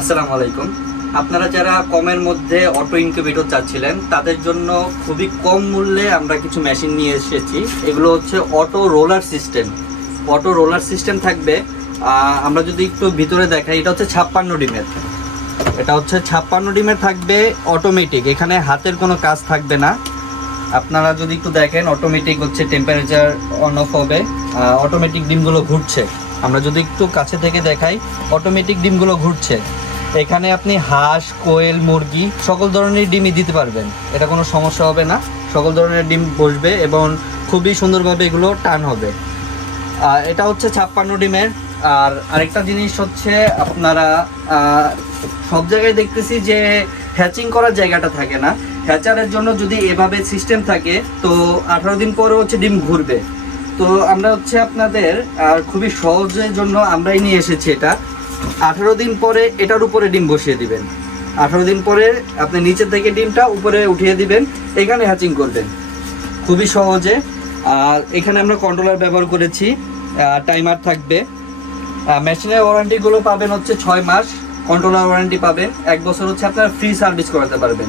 আসসালামু আলাইকুম। আপনারা যারা কমের মধ্যে অটো ইনকিউবেটর চাচ্ছিলেন তাদের জন্য খুবই কম মূল্যে আমরা কিছু মেশিন নিয়ে এসেছি। এগুলো হচ্ছে অটো রোলার সিস্টেম থাকবে। আমরা যদি একটু ভিতরে দেখাই, এটা হচ্ছে 56 ডিমের। এটা হচ্ছে 56 ডিমের থাকবে, অটোমেটিক। এখানে হাতের কোনো কাজ থাকবে না। আপনারা যদি একটু দেখেন, অটোমেটিক হচ্ছে টেম্পারেচার অন অফ হবে, অটোমেটিক ডিমগুলো ঘুরছে। আমরা যদি একটু কাছে থেকে দেখাই, অটোমেটিক ডিমগুলো ঘুরছে। এখানে আপনি হাঁস, কোয়েল, মুরগি সকল ধরনের ডিমই দিতে পারবেন, এটা কোনো সমস্যা হবে না। সকল ধরনের ডিম বসবে এবং খুবই সুন্দরভাবে এগুলো টার্ন হবে। এটা হচ্ছে 56 ডিমের। আর আরেকটা জিনিস হচ্ছে, আপনারা সব জায়গায় দেখতেছি যে হ্যাচিং করার জায়গাটা থাকে না। হ্যাচারের জন্য যদি এভাবে সিস্টেম থাকে তো 18 দিন পরে হচ্ছে ডিম ঘুরবে। তো আমরা হচ্ছে আপনাদের খুবই সহজের জন্য আমরাই নিয়ে এসেছি এটা। 18 দিন পরে এটার উপরে ডিম বসিয়ে দিবেন। 18 দিন পরে আপনি নিচে থেকে ডিমটা উপরে উঠিয়ে দিবেন, এখানে হ্যাচিং করবেন খুবই সহজে। আর এখানে আমরা কন্ট্রোলার ব্যবহার করেছি, টাইমার থাকবে। মেশিনের ওয়ারেন্টিগুলো পাবেন হচ্ছে 6 মাস, কন্ট্রোলার ওয়ারেন্টি পাবেন 1 বছর, হচ্ছে আপনারা ফ্রি সার্ভিস করাতে পারবেন।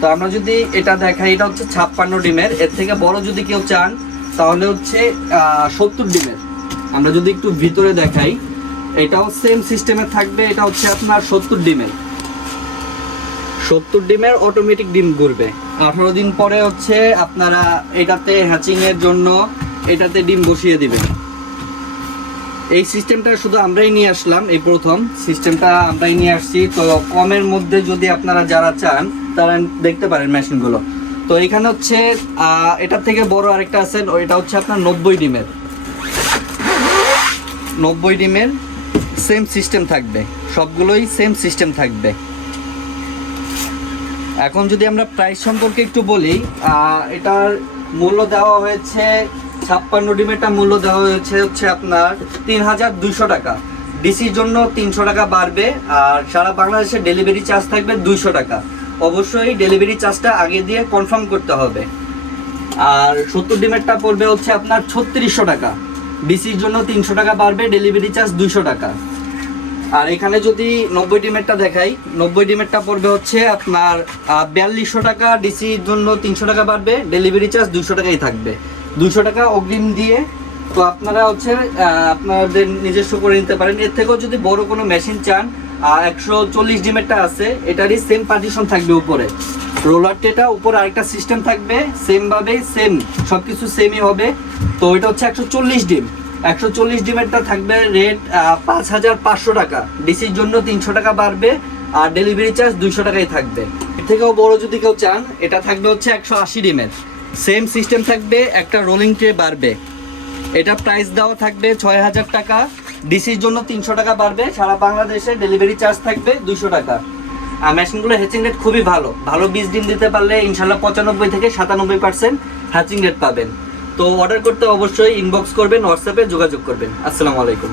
তো আমরা যদি এটা দেখাই, এটা হচ্ছে 56 ডিমের। এর থেকে বড় যদি কেউ চান তাহলে হচ্ছে 70 ডিমের। আমরা যদি একটু ভিতরে দেখাই, এটাও সেম সিস্টেমে থাকবে। এটা হচ্ছে আপনার 70 ডিমের অটোমেটিক ডিম ঘুরবে। 18 দিন পরে হচ্ছে আপনারা এটাতে হ্যাচিংয়ের জন্য এটাতে ডিম বসিয়ে দিবেন। এই সিস্টেমটা শুধু আমরাই নিয়ে আসলাম, এই প্রথম সিস্টেমটা আমরাই নিয়ে আসছি। তো কমের মধ্যে যদি আপনারা যারা চান তারা দেখতে পারেন মেশিনগুলো। তো এখানে হচ্ছে এটার থেকে বড় আরেকটা আছে, এটা হচ্ছে আপনার 90 ডিমের সেম সিস্টেম থাকবে, সবগুলোই সেম সিস্টেম থাকবে। এখন যদি আমরা প্রাইস সম্পর্কে একটু বলি, এটার মূল্য দেওয়া হয়েছে 56 ডিমেরটা মূল্য দেওয়া হয়েছে হচ্ছে আপনার 3200 টাকা। ডিসির জন্য 300 টাকা বাড়বে, আর সারা বাংলাদেশে ডেলিভারি চার্জ থাকবে 200 টাকা। অবশ্যই ডেলিভারি চার্জটা আগে দিয়ে কনফার্ম করতে হবে। আর 70 ডিমেরটা পড়বে হচ্ছে আপনার 3600 টাকা। ডিসির জন্য 300 টাকা বাড়বে, ডেলিভারি চার্জ 200 টাকা। আর এখানে যদি 90 ডিমেরটা দেখাই, 90 ডিমেরটা পড়বে হচ্ছে আপনার 4200 টাকা। ডিসির জন্য 300 টাকা বাড়বে, ডেলিভারি চার্জ 200 টাকাই থাকবে। 200 টাকা অগ্রিম দিয়ে তো আপনারা হচ্ছে আপনাদের নিজস্ব করে নিতে পারেন। এর থেকেও যদি বড় কোনো মেশিন চান, 140 ডিমেরটা আছে, এটারই সেম পার্টিশন থাকবে উপরে। রোলার টেটা উপরে আরেকটা সিস্টেম থাকবে, সেম সব কিছু সেমই হবে। তো এটা হচ্ছে 140 ডিমেরটা থাকবে রেট 5500 টাকা। ডিসির জন্য 300 টাকা বাড়বে, আর ডেলিভারি চার্জ 200 টাকাই থাকবে। এর থেকেও বড় যদি কেউ চান, এটা থাকবে হচ্ছে 180 ডিমের। সেম সিস্টেম থাকবে, একটা রোলিং ট্রে বাড়বে। এটা প্রাইস দেওয়া থাকবে 6000 টাকা। ডিসির জন্য 300 টাকা বাড়বে, সারা বাংলাদেশে ডেলিভারি চার্জ থাকবে 200 টাকা। আর মেশিনগুলো হ্যাচিং রেট খুবই ভালো বীজ ডিম দিতে পারলে ইনশাল্লাহ 95 থেকে 97% হ্যাচিং রেট পাবেন। তো অর্ডার করতে অবশ্যই ইনবক্স করবেন, হোয়াটসঅ্যাপে যোগাযোগ করবেন। আসসালামু আলাইকুম।